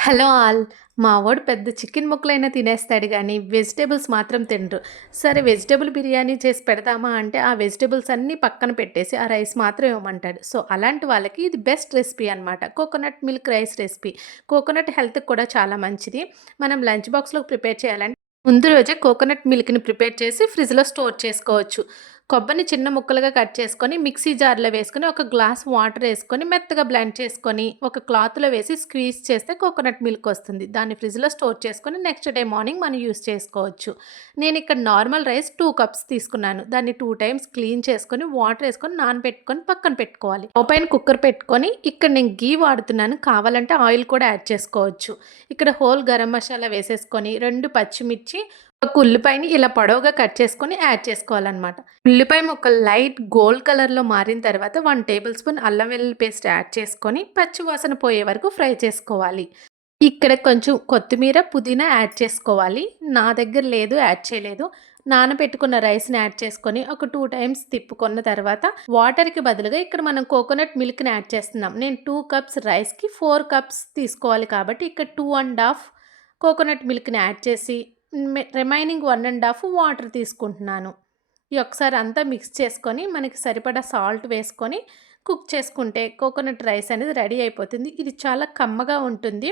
Hello all. మా వోడు పెద్ద చికెన్ ముక్కలైనా తినేస్తాడు గానీ, వెజిటబుల్స్ మాత్రం తినరు. సరే వెజిటబుల్ బిర్యానీ చేసి పెడదామా అంటే, ఆ వెజిటబుల్స్ అన్నీ పక్కన పెట్టేసి, ఆ రైస్ మాత్రం ఇవ్వమంటాడు. సో, అలాంటి వాళ్ళకి ఇది బెస్ట్ రెసిపీ అనమాట. Coconut milk rice recipe. Coconut హెల్త్‌కి కూడా చాలా మంచిది. మనం లంచ్ బాక్స్‌లోకి ప్రిపేర్ చేయాలంటే, ముందు రోజే కోకోనట్ మిల్క్‌ని ప్రిపేర్ చేసి ఫ్రిడ్జ్‌లో స్టోర్ చేసుకోవచ్చు. కొబ్బరిని చిన్న ముక్కలుగా కట్ చేసుకొని, మిక్సీ జార్‌లో వేసుకొని, ఒక గ్లాస్ వాటర్ ఏసుకొని, మెత్తగా బ్లెండ్ చేసుకొని, ఒక క్లాత్‌లో వేసి స్క్వీజ్ చేస్తే కోకోనట్ మిల్క్ వస్తుంది. దాన్ని ఫ్రిడ్జ్‌లో స్టోర్ చేసుకొని, నెక్స్ట్ డే మార్నింగ్ మనం యూజ్ చేసుకోవచ్చు. నేనిక్కడ నార్మల్ రైస్ 2 కప్స్ తీసుకున్నాను. దాన్ని 2 టైమ్స్ క్లీన్ చేసుకొని, వాటర్ ఏసుకొని, నానబెట్టుకొని పక్కన పెట్టుకోవాలి. స్టవ్ పైన కుక్కర్ పెట్టుకొని, ఇక్కడ నేను ఘీ వాడుతున్నాను. కావాలంటే ఆయిల్ కూడా యాడ్ చేసుకోవచ్చు. ఇక్కడ హోల్ గరం మసాలా వేసేసుకొని, 2 పచ్చిమిర్చి, ఒక ఉల్లిపాయని ఇలా పొడవుగా కట్ చేసుకొని యాడ్ చేసుకోవాలనమాట. ఉల్లిపాయ ముక్కలు లైట్ గోల్డ్ కలర్‌లో మారిన తర్వాత 1 టేబుల్ స్పూన్ అల్లం వెల్లుల్లి పేస్ట్ యాడ్ చేసుకొని పచ్చి వాసన పోయే వరకు ఫ్రై చేసుకోవాలి. ఇక్కడ కొంచెం కొత్తిమీర, పుదీనా యాడ్ చేసుకోవాలి. నా దగ్గర లేదు, యాడ్ చేయలేదు. నానబెట్టుకున్న రైస్‌ని యాడ్ చేసుకొని ఒక 2 టైమ్స్ తిప్పుకున్న తర్వాత వాటర్‌కి బదులుగా ఇక్కడ మనం కోకోనట్ మిల్క్‌ని యాడ్ చేస్తున్నాం. నేను 2 కప్స్ రైస్‌కి 4 కప్స్ తీసుకోవాలి కాబట్టి ఇక్కడ 2 ½ కోకోనట్ మిల్క్‌ని యాడ్ చేసి రిమైనింగ్ 1 ½ వాటర్ తీసుకుంటున్నాను. ఈ ఒకసారి అంతా మిక్స్ చేసుకొని మనకి సరిపడా సాల్ట్ వేసుకొని కుక్ చేసుకుంటే కోకోనట్ రైస్ అనేది రెడీ అయిపోతుంది. ఇది చాలా కమ్మగా ఉంటుంది.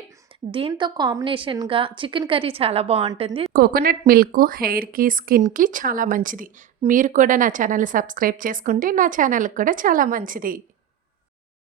దీంతో కాంబినేషన్‌గా చికెన్ కర్రీ చాలా బావుంటుంది. కోకోనట్ మిల్క్ హెయిర్‌కి, స్కిన్‌కి చాలా మంచిది. మీరు కూడా నా ఛానల్‌ని సబ్స్క్రైబ్ చేసుకుంటే నా ఛానల్‌కి కూడా చాలా మంచిది.